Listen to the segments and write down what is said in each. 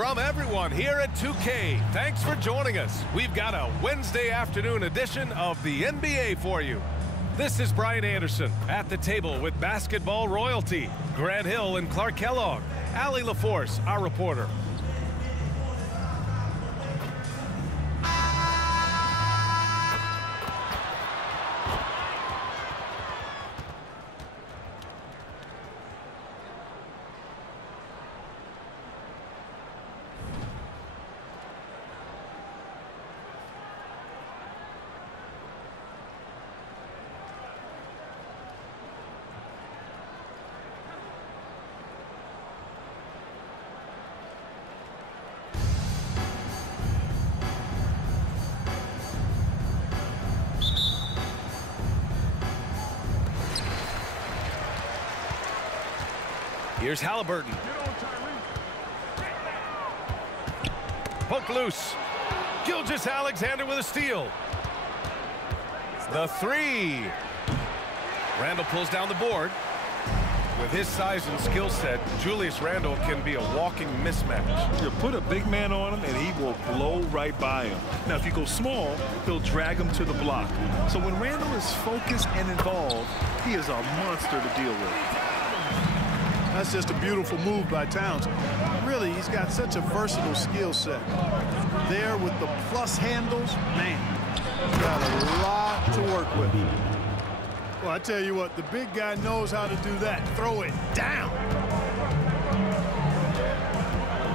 from everyone here at 2K. Thanks for joining us. We've got a Wednesday afternoon edition of the NBA for you. This is Brian Anderson at the table with basketball royalty, Grant Hill and Clark Kellogg, Allie LaForce, our reporter. Here's Halliburton. Poke loose. Gilgeous-Alexander with a steal. The three. Randle pulls down the board. With his size and skill set, Julius Randle can be a walking mismatch. You put a big man on him, and he will blow right by him. Now, if you go small, he'll drag him to the block. So when Randle is focused and involved, he is a monster to deal with. That's just a beautiful move by Towns. Really, he's got such a versatile skill set. There with the plus handles, man, he's got a lot to work with. Well, I tell you what, the big guy knows how to do that. Throw it down.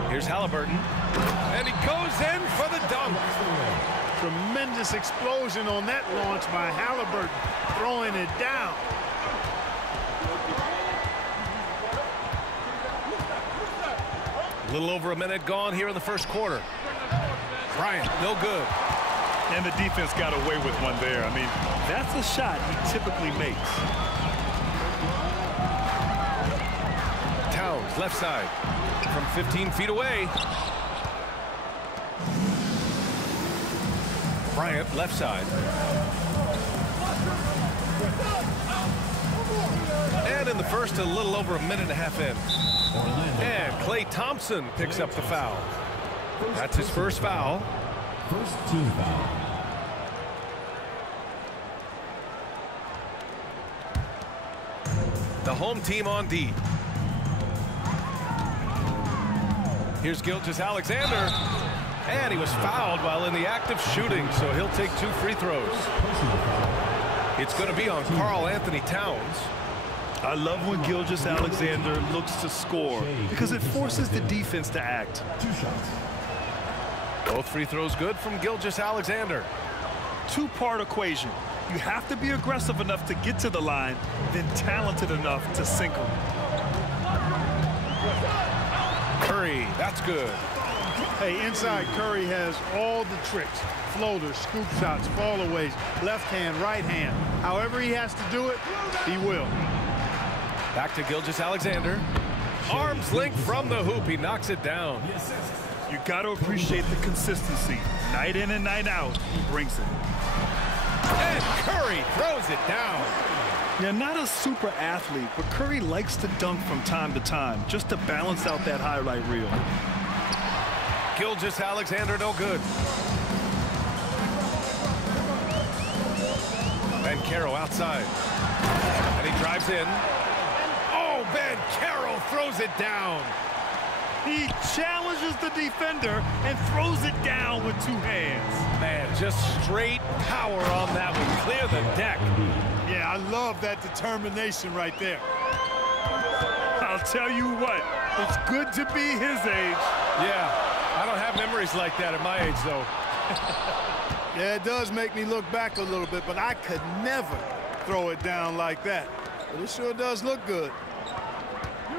Here's Halliburton, and he goes in for the dunk. Tremendous explosion on that launch by Halliburton, throwing it down. A little over a minute gone here in the first quarter. Bryant, no good. And the defense got away with one there. I mean, that's a shot he typically makes. Towns, left side, from 15 feet away. Bryant, left side. And in the first, a little over a minute and a half in. And Klay Thompson picks up the foul. That's his first foul. First team foul. The home team on D. Here's Gilgeous-Alexander. And he was fouled while in the act of shooting, so he'll take 2 free throws. It's going to be on Karl-Anthony Towns. I love when Gilgeous-Alexander looks to score because it forces the defense to act. 2 shots. Both free throws good from Gilgeous-Alexander. Two-part equation. You have to be aggressive enough to get to the line, then talented enough to sink them. Curry, that's good. Hey, inside Curry has all the tricks. Floaters, scoop shots, fallaways, left hand, right hand. However he has to do it, he will. Back to Gilgeous-Alexander. Arms length from the hoop. He knocks it down. You got to appreciate the consistency. Night in and night out, he brings it. And Curry throws it down. Yeah, not a super athlete, but Curry likes to dunk from time to time just to balance out that highlight reel. Gilgeous-Alexander no good. Banchero outside. And he drives in. Oh, Banchero throws it down. He challenges the defender and throws it down with 2 hands. Man, just straight power on that one. Clear the deck. Yeah, I love that determination right there. I'll tell you what, it's good to be his age. Yeah, I don't have memories like that at my age, though. Yeah, it does make me look back a little bit, but I could never throw it down like that. But it sure does look good.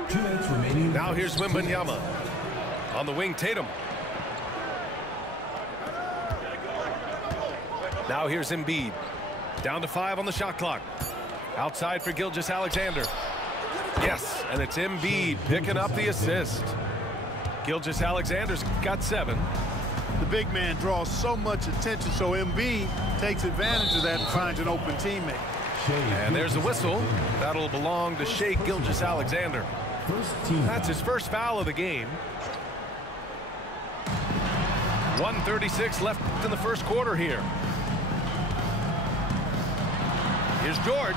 2 minutes remaining. Now here's Wembanyama. On the wing, Tatum. Now here's Embiid. Down to 5 on the shot clock. Outside for Gilgeous-Alexander. Yes, and it's Embiid picking up the assist. Gilgeous-Alexander's got 7. The big man draws so much attention, so Embiid takes advantage of that and finds an open teammate. And there's a whistle. That'll belong to Shai Gilgeous-Alexander. That's his first foul of the game. 1:36 left in the first quarter here. Here's George.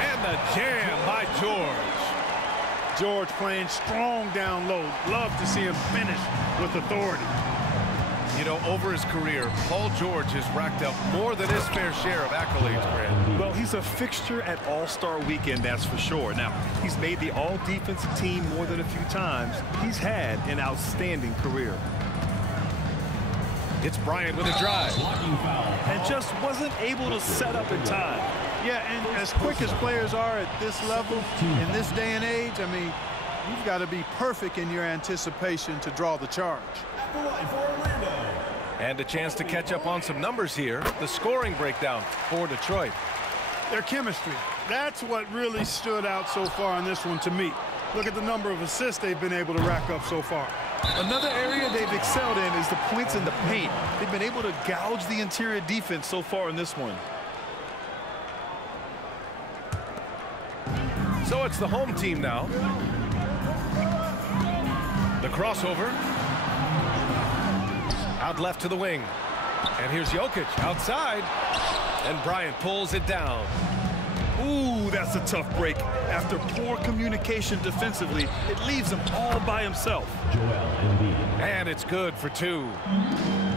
And the jam by George. George playing strong down low. Love to see him finish with authority. You know, over his career, Paul George has racked up more than his fair share of accolades, Grant. Well, he's a fixture at All-Star Weekend, that's for sure. Now, he's made the All-Defensive team more than a few times. He's had an outstanding career. It's Bryant with a drive. And just wasn't able to set up in time. Yeah, and as quick as players are at this level, in this day and age, I mean, you've got to be perfect in your anticipation to draw the charge. And a chance to catch up on some numbers here. The scoring breakdown for Detroit. Their chemistry. That's what really stood out so far in this one to me. Look at the number of assists they've been able to rack up so far. Another area they've excelled in is the points in the paint. They've been able to gouge the interior defense so far in this one. So it's the home team now. The crossover. Out left to the wing. And here's Jokic outside. And Bryant pulls it down. Ooh, that's a tough break. After poor communication defensively, it leaves him all by himself. And it's good for two.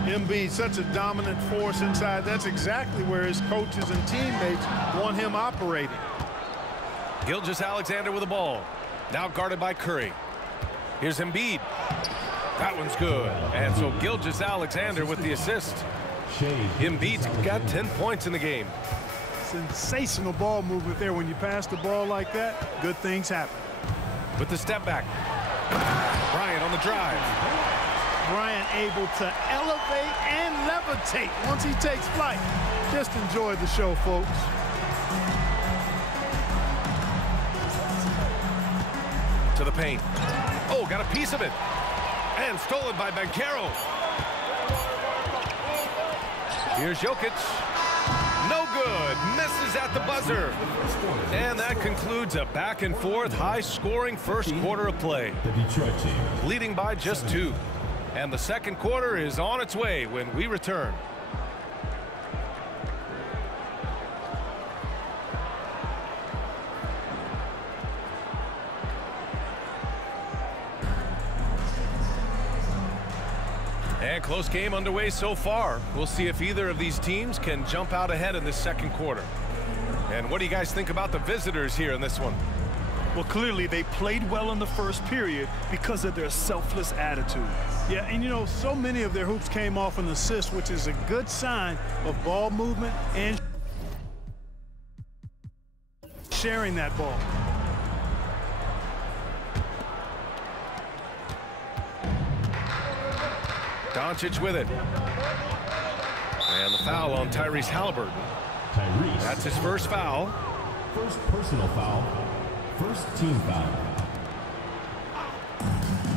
Embiid, such a dominant force inside. That's exactly where his coaches and teammates want him operating. Gilgeous-Alexander with the ball. Now guarded by Curry. Here's Embiid. That one's good. And so Gilgeous-Alexander with the assist. Embiid's got 10 points in the game. Sensational ball movement there. When you pass the ball like that, good things happen. With the step back. Bryant on the drive. Bryant able to elevate and levitate once he takes flight. Just enjoy the show, folks. To the paint. Oh, got a piece of it. And stolen by Banchero. Here's Jokic. No good. Misses at the buzzer. And that concludes a back-and-forth, high-scoring first quarter of play. The Detroit team Leading by just 2. And the second quarter is on its way when we return. And close game underway so far. We'll see if either of these teams can jump out ahead in this second quarter. And what do you guys think about the visitors here in this one? Well, clearly they played well in the first period because of their selfless attitude. Yeah, and you know, so many of their hoops came off an assist, which is a good sign of ball movement and sharing that ball. Doncic with it. And the foul on Tyrese Halliburton. That's his first foul. First personal foul. First team foul.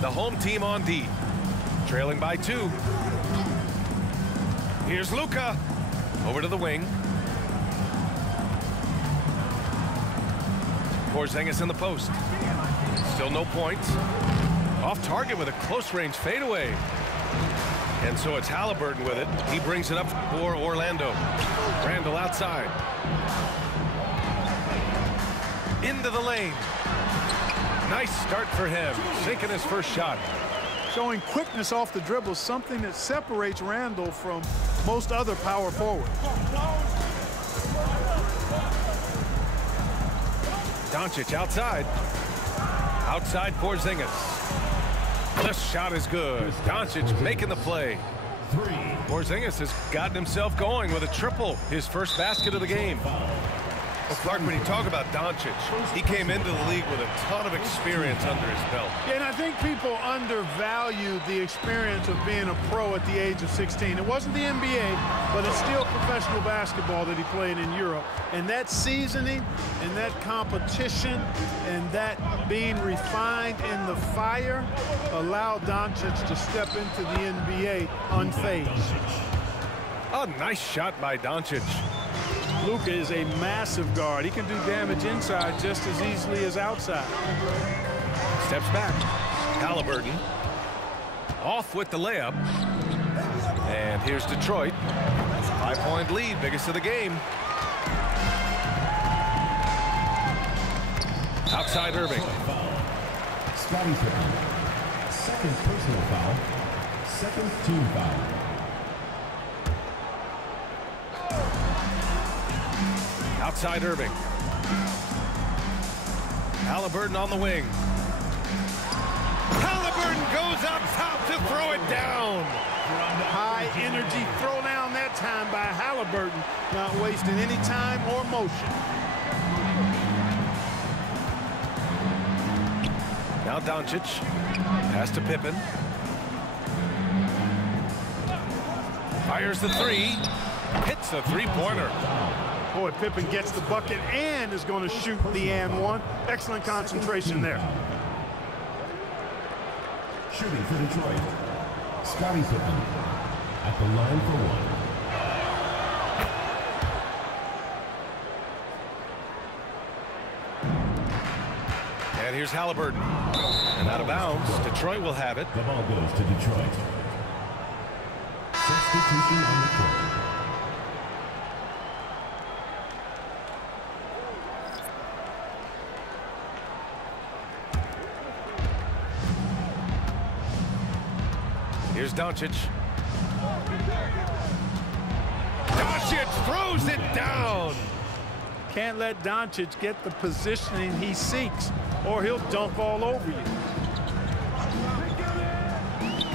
The home team on D. Trailing by 2. Here's Luka. Over to the wing. Porzingis in the post. Still no points. Off target with a close-range fadeaway. And so it's Halliburton with it. He brings it up for Orlando. Randall outside. Into the lane. Nice start for him. Sinking his first shot. Showing quickness off the dribble, something that separates Randall from most other power forwards. Doncic outside. Outside Porzingis. The shot is good. Doncic making the play. Porzingis has gotten himself going with a triple. His first basket of the game. Well, Clark, when you talk about Doncic, he came into the league with a ton of experience under his belt. Yeah, and I think people undervalue the experience of being a pro at the age of 16. It wasn't the NBA, but it's still professional basketball that he played in Europe. And that seasoning and that competition and that being refined in the fire allowed Doncic to step into the NBA unfazed. A nice shot by Doncic. Luka is a massive guard. He can do damage inside just as easily as outside. Steps back. Halliburton. Off with the layup. And here's Detroit. 5-point lead, biggest of the game. Outside Irving. Scottie Pippen. Second personal foul. Second team foul. Outside Irving. Halliburton on the wing. Halliburton goes up top to throw it down. High energy throw down that time by Halliburton, not wasting any time or motion. Now Doncic. Pass to Pippen. Fires the three. Hits the three-pointer. Boy, Pippen gets the bucket and is going to shoot the and one. Excellent concentration there. Shooting for Detroit. Scottie Pippen at the line for one. And here's Halliburton. And out of bounds. Detroit will have it. The ball goes to Detroit. Substitution on the court. Here's Doncic. Doncic throws it down. Can't let Doncic get the positioning he seeks, or he'll dunk all over you.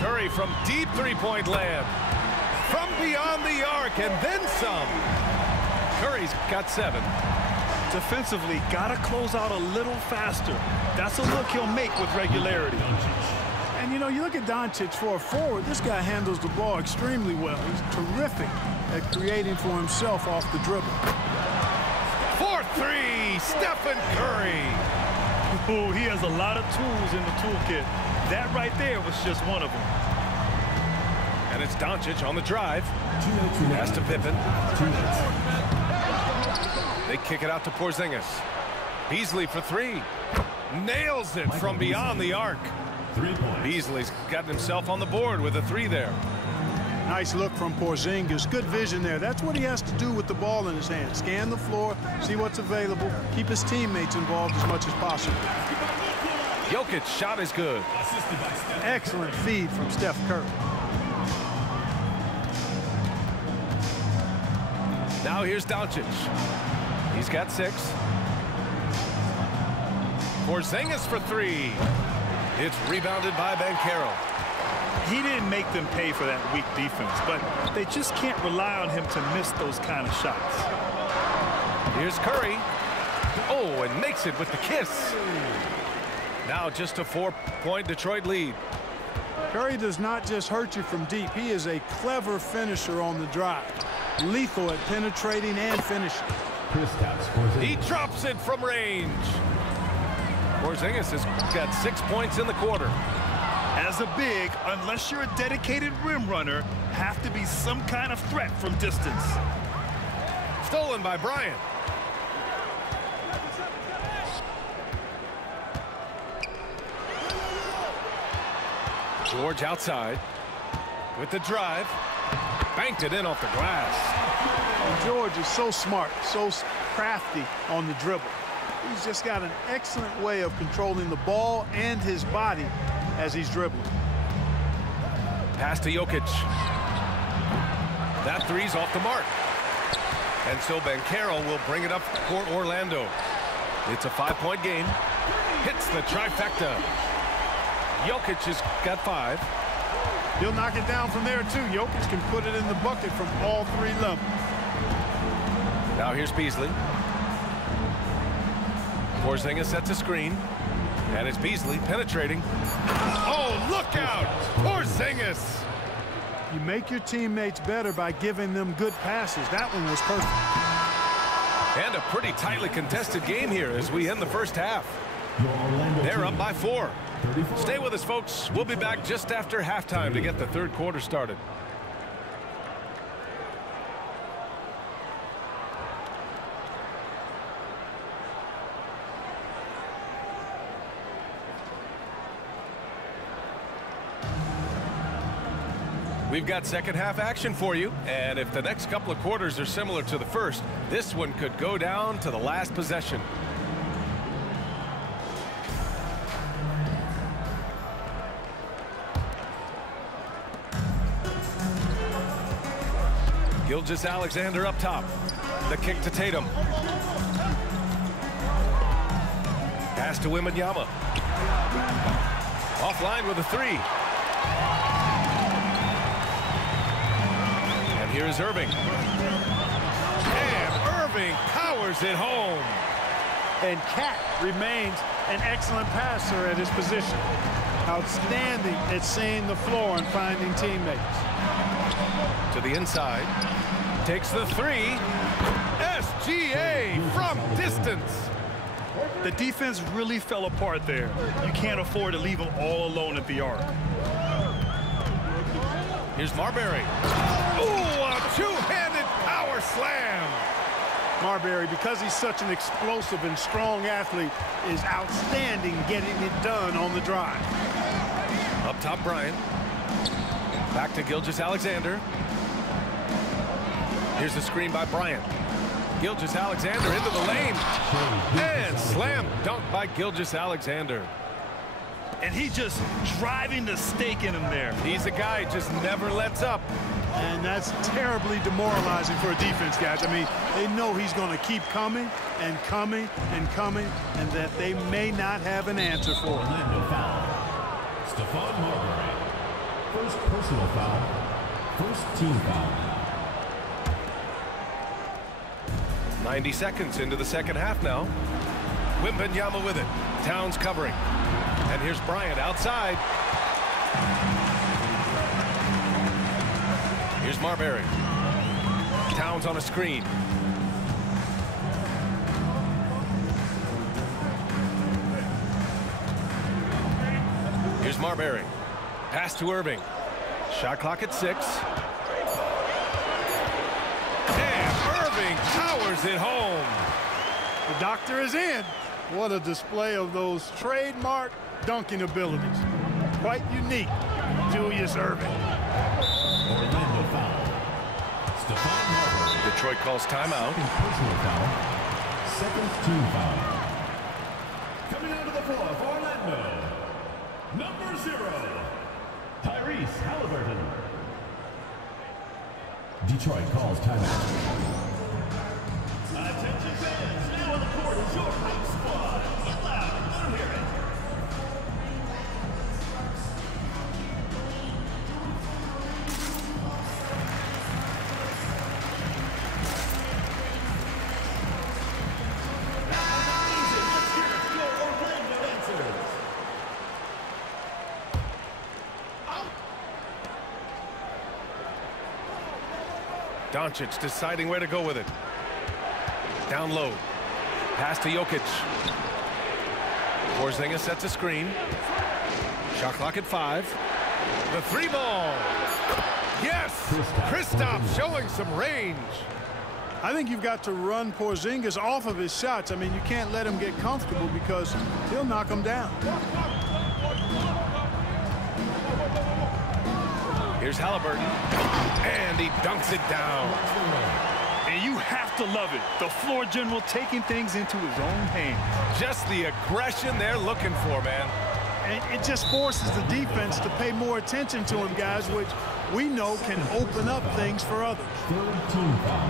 Curry from deep three-point land. From beyond the arc, and then some. Curry's got 7. Defensively, gotta close out a little faster. That's a look he'll make with regularity. And, you know, you look at Doncic for a forward, this guy handles the ball extremely well. He's terrific at creating for himself off the dribble. 4-3, Stephen Curry. Ooh, he has a lot of tools in the toolkit. That right there was just one of them. And it's Doncic on the drive. Pass to Pippen. They kick it out to Porzingis. Beasley for 3. Nails it from beyond the arc. 3 points. Beasley's gotten himself on the board with a 3 there. Nice look from Porzingis. Good vision there. That's what he has to do with the ball in his hand. Scan the floor, see what's available, keep his teammates involved as much as possible. Jokic's shot is good. Excellent feed from Steph Curry. Now here's Doncic. He's got 6. Porzingis for 3. It's rebounded by Banchero. He didn't make them pay for that weak defense, but they just can't rely on him to miss those kind of shots. Here's Curry. Oh, and makes it with the kiss. Now just a 4-point Detroit lead. Curry does not just hurt you from deep. He is a clever finisher on the drive. Lethal at penetrating and finishing. He drops it from range. Porzingis has got 6 points in the quarter. As a big, unless you're a dedicated rim runner, have to be some kind of threat from distance. Stolen by Bryant. George outside with the drive. Banked it in off the glass. And George is so smart, so crafty on the dribble. He's just got an excellent way of controlling the ball and his body as he's dribbling. Pass to Jokic. That 3's off the mark. And so Banchero will bring it up for Orlando. It's a 5-point game. Hits the trifecta. Jokic has got 5. He'll knock it down from there, too. Jokic can put it in the bucket from all 3 levels. Now here's Beasley. Porzingis sets a screen. And it's Beasley penetrating. Oh, look out! Porzingis! You make your teammates better by giving them good passes. That one was perfect. And a pretty tightly contested game here as we end the first half. They're up by 4. Stay with us, folks. We'll be back just after halftime to get the third quarter started. We've got second half action for you, and if the next couple of quarters are similar to the first, this one could go down to the last possession. Gilgeous-Alexander up top. The kick to Tatum. Pass to Wembanyama. Offline with a three. And here's Irving. And Irving powers it home. And Cat remains an excellent passer at his position. Outstanding at seeing the floor and finding teammates. To the inside. Takes the three. SGA from distance. The defense really fell apart there. You can't afford to leave them all alone at the arc. Here's Marbury. Ooh, a two-handed power slam. Marbury, because he's such an explosive and strong athlete, is outstanding getting it done on the drive. Up top, Bryant. Back to Gilgeous-Alexander. Here's the screen by Bryant. Gilgeous-Alexander into the lane. And slam dunk by Gilgeous-Alexander. And he just driving the stake in him there. He's a guy just never lets up. And that's terribly demoralizing for a defense, guys. I mean, they know he's going to keep coming and coming and coming, and that they may not have an answer for it. Orlando foul. Stephon Marbury. First personal foul. First team foul. 90 seconds into the second half now. Wembanyama with it. Towns covering. And here's Bryant outside. Here's Marbury. Towns on a screen. Here's Marbury. Pass to Irving. Shot clock at 6. Irving powers it home. The doctor is in. What a display of those trademark dunking abilities. Quite unique, Julius Irving. Orlando foul. Stephon Marbury. Detroit calls timeout. Second personal foul. Second team foul. Coming onto the floor for Orlando. Number 0. Tyrese Halliburton. Detroit calls timeout. Attention fans, now on the court is your home squad. Get loud, let them hear it. Let's hear it for your Orlando answers. Doncic deciding where to go with it. Down low. Pass to Jokic. Porzingis sets a screen. Shot clock at 5. The 3 ball. Yes! Kristaps showing some range. I think you've got to run Porzingis off of his shots. I mean, you can't let him get comfortable because he'll knock him down. Here's Halliburton. And he dunks it down. And you have to love it. The floor general taking things into his own hands. Just the aggression they're looking for, man. And it just forces the defense to pay more attention to him, guys, which we know can open up things for others. Third team foul.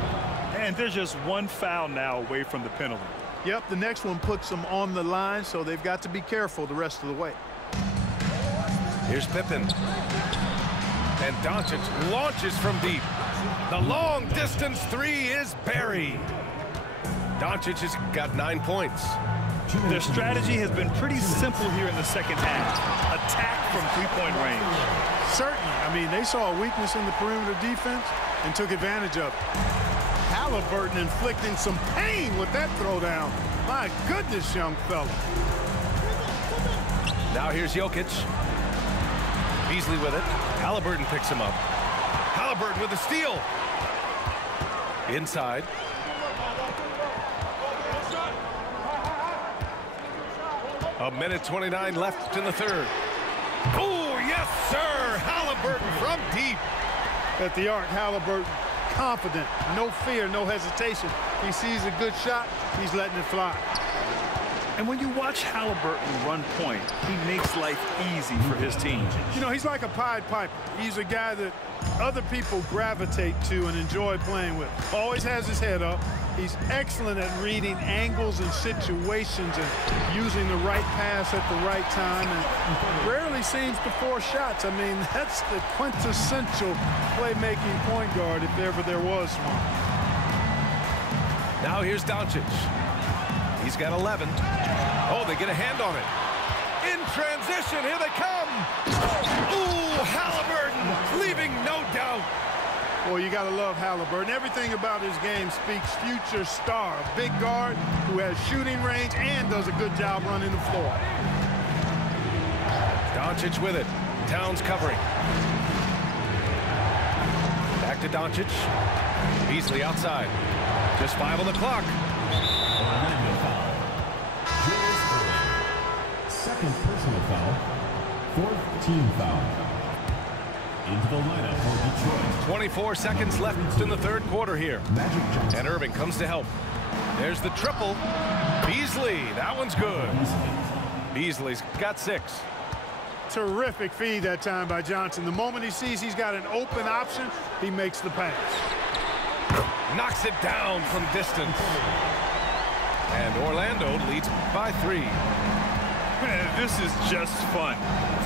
And there's just one foul now away from the penalty. Yep, the next one puts them on the line, so they've got to be careful the rest of the way. Here's Pippen. And Doncic launches from deep. The long-distance 3 is buried. Doncic has got 9 points. Their strategy has been pretty simple here in the second half. Attack from three-point range. Certainly. I mean, they saw a weakness in the perimeter defense and took advantage of it. Halliburton inflicting some pain with that throwdown. My goodness, young fella. Now here's Jokic. Beasley with it. Halliburton picks him up. Halliburton with the steal. Inside. A minute 29 left in the third. Oh, yes, sir. Halliburton from deep. at the arc. Halliburton confident, no fear, no hesitation. He sees a good shot, he's letting it fly. And when you watch Halliburton run point, he makes life easy for his team. You know, he's like a Pied Piper. He's a guy that other people gravitate to and enjoy playing with. Always has his head up. He's excellent at reading angles and situations and using the right pass at the right time, and rarely seems to force shots. I mean, that's the quintessential playmaking point guard if ever there was one. Now here's Doncic. He's got 11. Oh, they get a hand on it. In transition, here they come. Ooh, Halliburton, leaving no doubt. Well, you got to love Halliburton. Everything about his game speaks future star. A big guard who has shooting range and does a good job running the floor. Doncic with it. Towns covering. Back to Doncic. Beasley outside. Just 5 on the clock. Second personal foul. Fourth team foul. Into the lineup for Detroit. 24 seconds left in the third quarter here. And Irving comes to help. There's the triple. Beasley, that one's good. Beasley's got 6. Terrific feed that time by Johnson. The moment he sees he's got an open option, he makes the pass. Knocks it down from distance. And Orlando leads by 3. Man, this is just fun.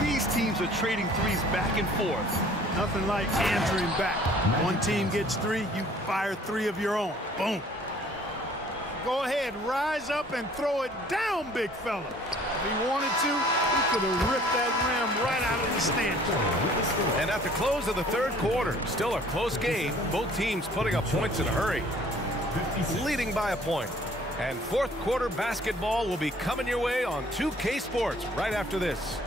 These teams are trading threes back and forth. Nothing like answering back. One team gets 3, you fire 3 of your own. Boom. Go ahead, rise up and throw it down, big fella. If he wanted to, he could have ripped that rim right out of the stand. And at the close of the third quarter, still a close game. Both teams putting up points in a hurry. Leading by a point. And fourth quarter basketball will be coming your way on 2K Sports right after this.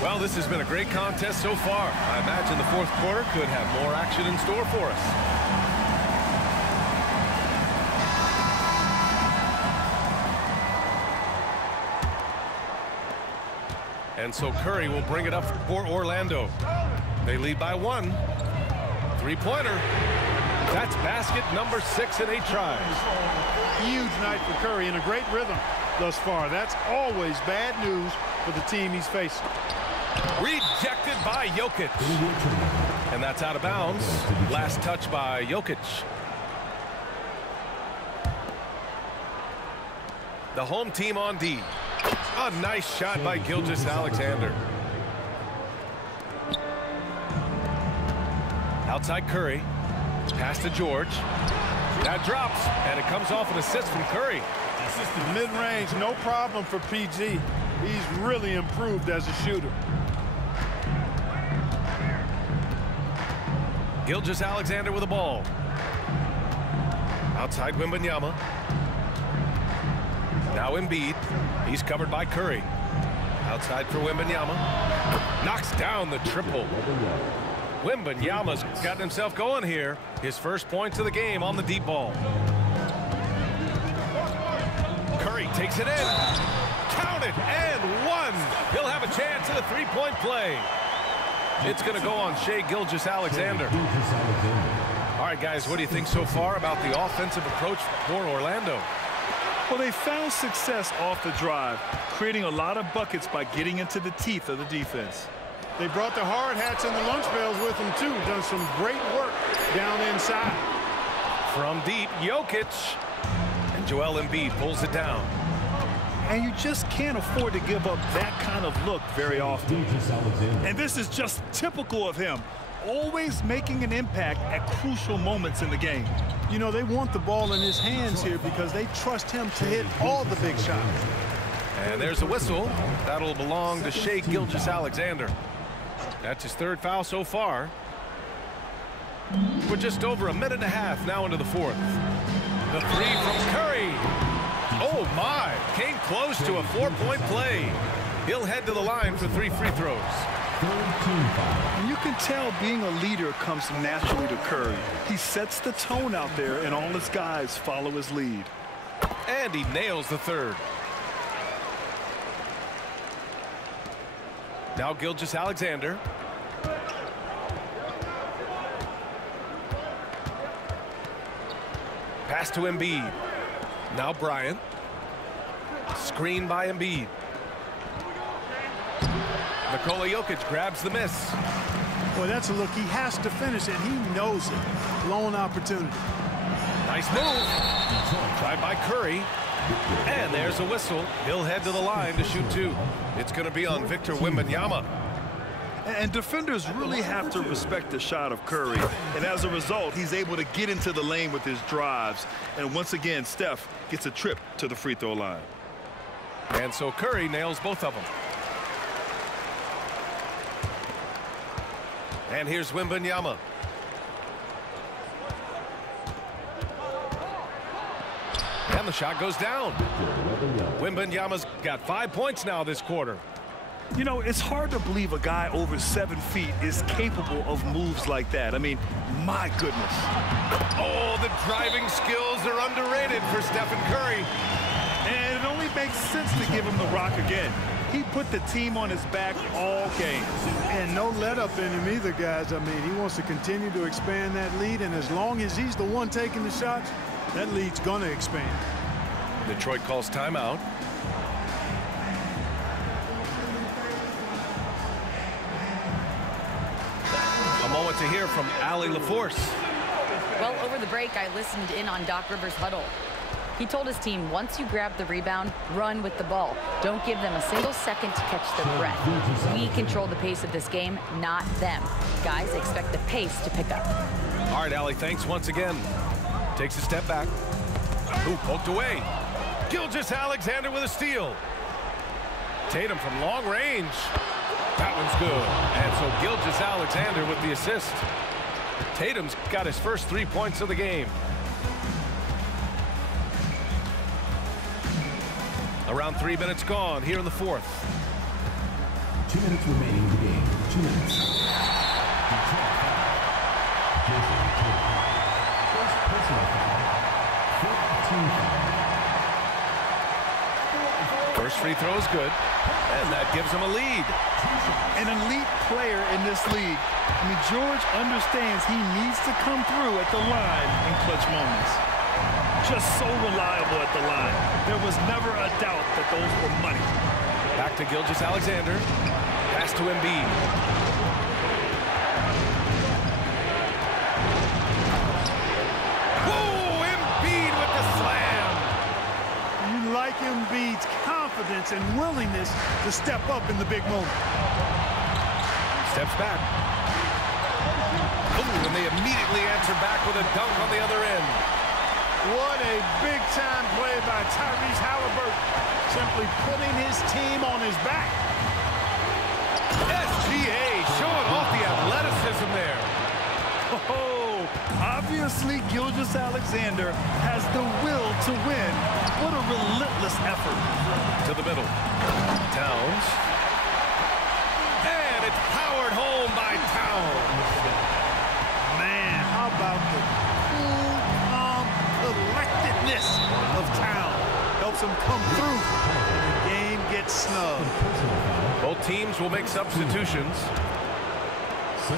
Well, this has been a great contest so far. I imagine the fourth quarter could have more action in store for us. And so Curry will bring it up for Orlando. They lead by 1. Three-pointer. That's basket number 6 in 8 tries. Huge night for Curry and a great rhythm thus far. That's always bad news for the team he's facing. Rejected by Jokic. And that's out of bounds. Last touch by Jokic. The home team on D. A nice shot by Gilgeous-Alexander. Outside Curry. Pass to George. That drops, and it comes off an assist from Curry. Mid-range, no problem for PG. He's really improved as a shooter. Gilgeous-Alexander with the ball. Outside Wembanyama. Now Embiid. He's covered by Curry. Outside for Wembanyama. Knocks down the triple. Wembanyama's gotten himself going here. His first points of the game on the deep ball. Curry takes it in. Count it, and 1. He'll have a chance at a three-point play. It's going to go on Shai Gilgeous-Alexander. All right, guys, what do you think so far about the offensive approach for Orlando? Well, they found success off the drive, creating a lot of buckets by getting into the teeth of the defense. They brought the hard hats and the lunch bells with them, too. Done some great work down inside. From deep, Jokic. And Joel Embiid pulls it down. And you just can't afford to give up that kind of look very often. And this is just typical of him, always making an impact at crucial moments in the game. You know, they want the ball in his hands here because they trust him to hit all the big shots. And there's a whistle. That'll belong to Shai Gilgeous-Alexander. That's his third foul so far. We're just over a minute and a half now into the fourth. The 3 from Curry. Oh, my. Came close to a 4-point play. He'll head to the line for 3 free throws. And you can tell being a leader comes naturally to Curry. He sets the tone out there, and all his guys follow his lead. And he nails the third. Now Gilgeous-Alexander. Pass to Embiid. Now Bryant. Screen by Embiid. Nikola Jokic grabs the miss. Boy, that's a look he has to finish, and he knows it. Blown opportunity. Nice move. Tried by Curry. And there's a whistle. He'll head to the line to shoot two. It's going to be on Victor Wembanyama. And defenders really have to respect the shot of Curry. And as a result, he's able to get into the lane with his drives. And once again, Steph gets a trip to the free throw line. And so Curry nails both of them. And here's Wembanyama. And the shot goes down. Wembanyama's got 5 points now this quarter. You know, it's hard to believe a guy over 7 feet is capable of moves like that. I mean, my goodness. Oh, the driving skills are underrated for Stephen Curry. And it only makes sense to give him the rock again. He put the team on his back all game. And no let up in him either, guys. I mean, he wants to continue to expand that lead, and as long as he's the one taking the shots, that lead's going to expand. Detroit calls timeout. A moment to hear from Allie LaForce. Well, over the break, I listened in on Doc Rivers' huddle. He told his team, once you grab the rebound, run with the ball. Don't give them a single second to catch their breath. We control the pace of this game, not them. Guys, expect the pace to pick up. All right, Allie, thanks once again. Takes a step back. Ooh, poked away. Gilgeous-Alexander with a steal. Tatum from long range. That one's good. And so Gilgeous-Alexander with the assist. Tatum's got his first 3 points of the game. Around 3 minutes gone here in the fourth. 2 minutes remaining in the game. 2 minutes. First personal foul. First free throw is good, and that gives him a lead. An elite player in this league. I mean, George understands he needs to come through at the line in clutch moments. Just so reliable at the line. There was never a doubt that those were money. Back to Gilgeous-Alexander. Pass to Embiid. Whoa! Embiid with the slam. You like Embiid's confidence and willingness to step up in the big moment. Steps back. Ooh, and they immediately answer back with a dunk on the other end. What a big-time play by Tyrese Halliburton. Simply putting his team on his back. SGA showing off the athleticism there. Oh, obviously Gilgeous-Alexander has the will to win. What a relentless effort. To the middle. Towns. And it's powered home by Towns. Man, how about the cool, calm collectedness of Town. Helps him come through. The game gets snubbed. Both teams will make substitutions.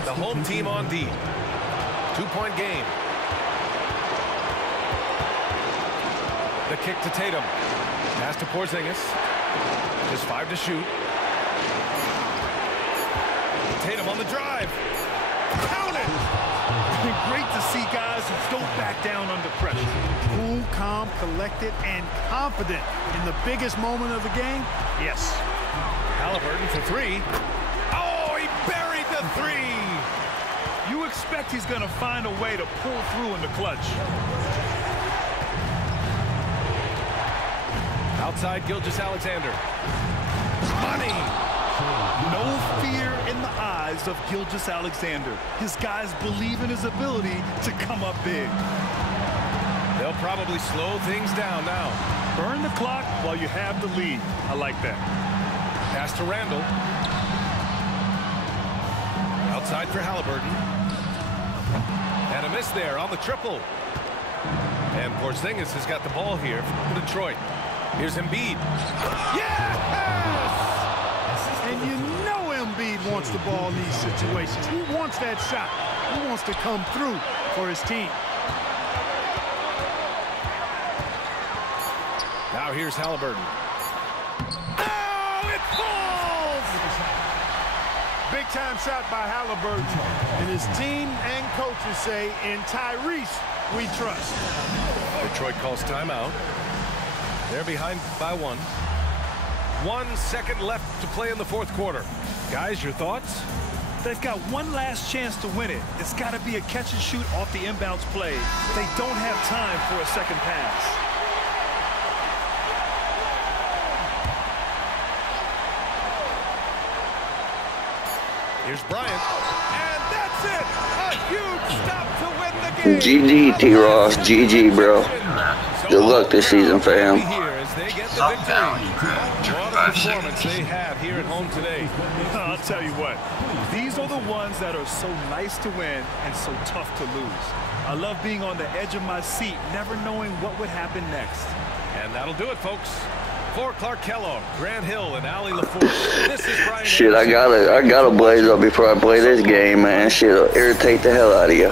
The home team on D. 2-point game. The kick to Tatum. Pass to Porzingis. Just 5 to shoot. Tatum on the drive. Count it! It's been great to see guys who don't back down under pressure. Cool, calm, collected, and confident in the biggest moment of the game. Yes. Halliburton for 3. Oh, he buried the 3. You expect he's going to find a way to pull through in the clutch. Outside Gilgeous-Alexander. Money. No fear in the eyes of Gilgeous-Alexander. His guys believe in his ability to come up big. They'll probably slow things down now. Burn the clock while you have the lead. I like that. Pass to Randall. Outside for Halliburton. And a miss there on the triple. And Porzingis has got the ball here for Detroit. Here's Embiid. Yes! And you know Embiid wants the ball in these situations. He wants that shot. He wants to come through for his team. Now here's Halliburton. Oh, it falls! Big time shot by Halliburton. And his team and coaches say, in Tyrese, we trust. Detroit calls timeout. They're behind by 1. 1 second left to play in the fourth quarter. Guys, your thoughts? They've got one last chance to win it. It's got to be a catch and shoot off the inbounds play. They don't have time for a second pass. Here's Bryant, and that's it! A huge stop to win the game! GG, TROSS. GG, bro. Good luck this season, fam. Here as they get the victory. What a performance they had here at home today. I'll tell you what, these are the ones that are so nice to win and so tough to lose. I love being on the edge of my seat, never knowing what would happen next. And that'll do it, folks. For Clark Kellogg, Grant Hill, and Allie LaForce, this is Brian. Shit, I gotta blaze up before I play this game, man. Shit'll irritate the hell out of you.